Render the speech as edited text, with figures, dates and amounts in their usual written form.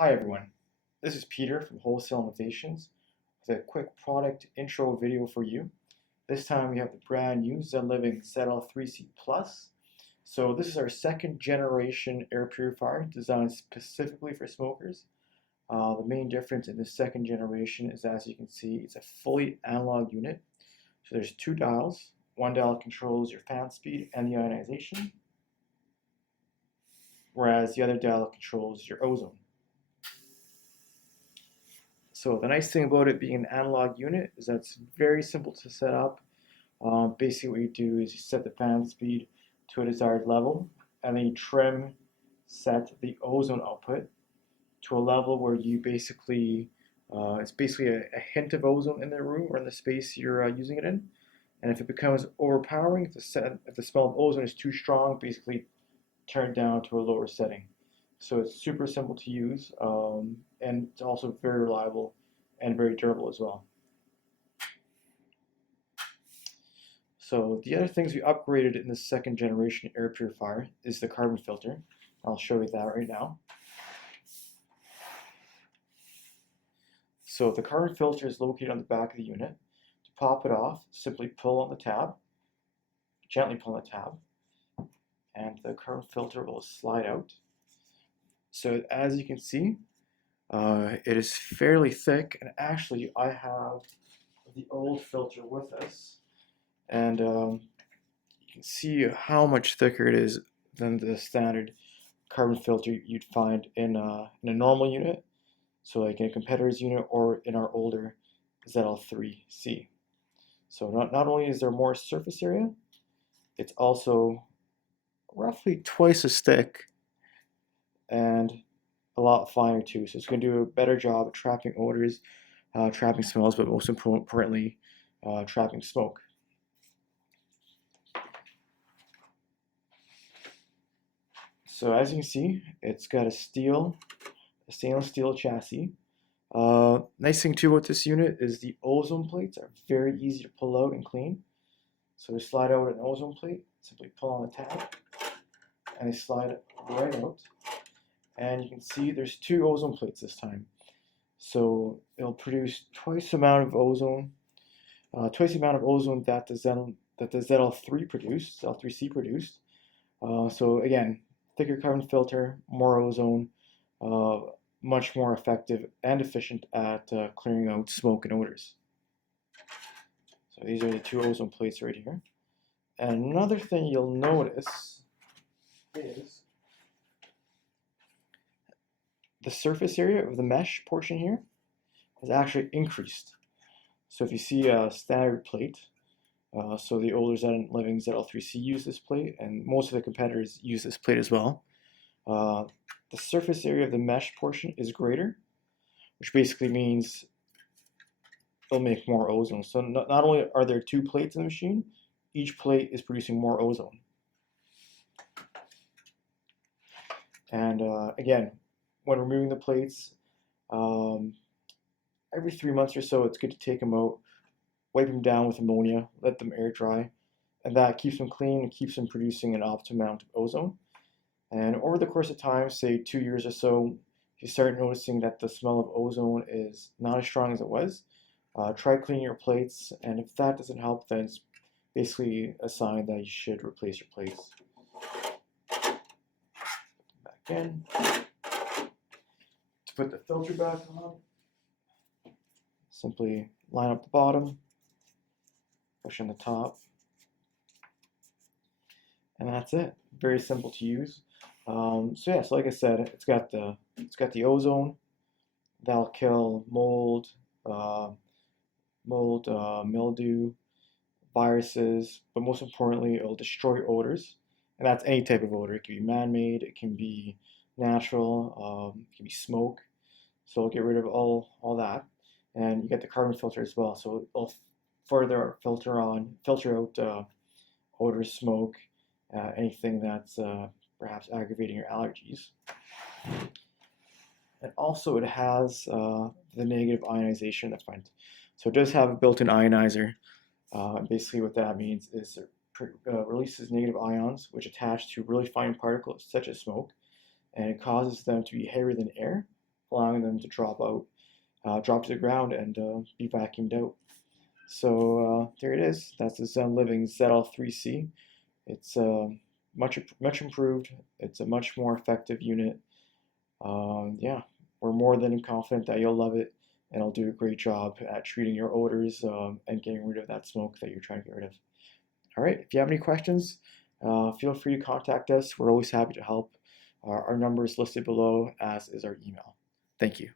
Hi everyone, this is Peter from Wholesale Innovations with a quick product intro video for you. This time we have the brand new Zen Living ZL-3C Plus. So this is our second generation air purifier designed specifically for smokers. The main difference in the second generation is, as you can see, it's a fully analog unit. So there's two dials. One dial controls your fan speed and the ionization, whereas the other dial controls your ozone. So the nice thing about it being an analog unit is that it's very simple to set up. Basically what you do is you set the fan speed to a desired level, and then you set the ozone output to a level where you it's basically a hint of ozone in the room or in the space you're using it in. And if it becomes overpowering, if the smell of ozone is too strong, basically turn it down to a lower setting. So it's super simple to use, and it's also very reliable and very durable as well. So the other things we upgraded in the second generation air purifier is the carbon filter. I'll show you that right now. So the carbon filter is located on the back of the unit. To pop it off, simply pull on the tab, gently pull on the tab, and the carbon filter will slide out. So as you can see, it is fairly thick, and actually I have the old filter with us, and you can see how much thicker it is than the standard carbon filter you'd find in a normal unit, so like in a competitor's unit or in our older ZL-3C. So not only is there more surface area, it's also roughly twice as thick and a lot finer too. So it's going to do a better job at trapping odors, trapping smells, but most importantly, trapping smoke. So as you can see, it's got a stainless steel chassis. Nice thing too about this unit is the ozone plates are very easy to pull out and clean. So to slide out an ozone plate, simply pull on the tab, and they slide right out. And you can see there's two ozone plates this time. So it'll produce twice the amount of ozone that the ZL3C produced. So again, thicker carbon filter, more ozone, much more effective and efficient at clearing out smoke and odors. So these are the two ozone plates right here. And another thing you'll notice is the surface area of the mesh portion here has actually increased. So if you see a standard plate, so the older Zen Living ZL-3C use this plate, and most of the competitors use this plate as well. The surface area of the mesh portion is greater, which basically means it'll make more ozone. So not only are there two plates in the machine, each plate is producing more ozone. And again, when removing the plates, every 3 months or so, it's good to take them out, wipe them down with ammonia, let them air dry, and that keeps them clean and keeps them producing an optimum amount of ozone. And over the course of time, say 2 years or so, if you start noticing that the smell of ozone is not as strong as it was, try cleaning your plates, and if that doesn't help, then it's basically a sign that you should replace your plates. Back in. To put the filter back on, simply line up the bottom, push on the top, and that's it. Very simple to use. So like I said, it's got the ozone that'll kill mold, mildew, viruses, but most importantly, it'll destroy odors, and that's any type of odor. It can be man-made, it can be natural, it can be smoke. So it'll get rid of all that, and you get the carbon filter as well. So it'll further filter out odors, smoke, anything that's perhaps aggravating your allergies. And also it has the negative ionization in the front. So it does have a built-in ionizer. Basically what that means is it releases negative ions which attach to really fine particles such as smoke, and it causes them to be heavier than air, allowing them to drop to the ground and be vacuumed out. So there it is. That's the Zen Living ZL-3C. It's much improved. It's a much more effective unit. Yeah, we're more than confident that you'll love it, and it'll do a great job at treating your odors and getting rid of that smoke that you're trying to get rid of. All right, if you have any questions, feel free to contact us. We're always happy to help. Our number is listed below, as is our email. Thank you.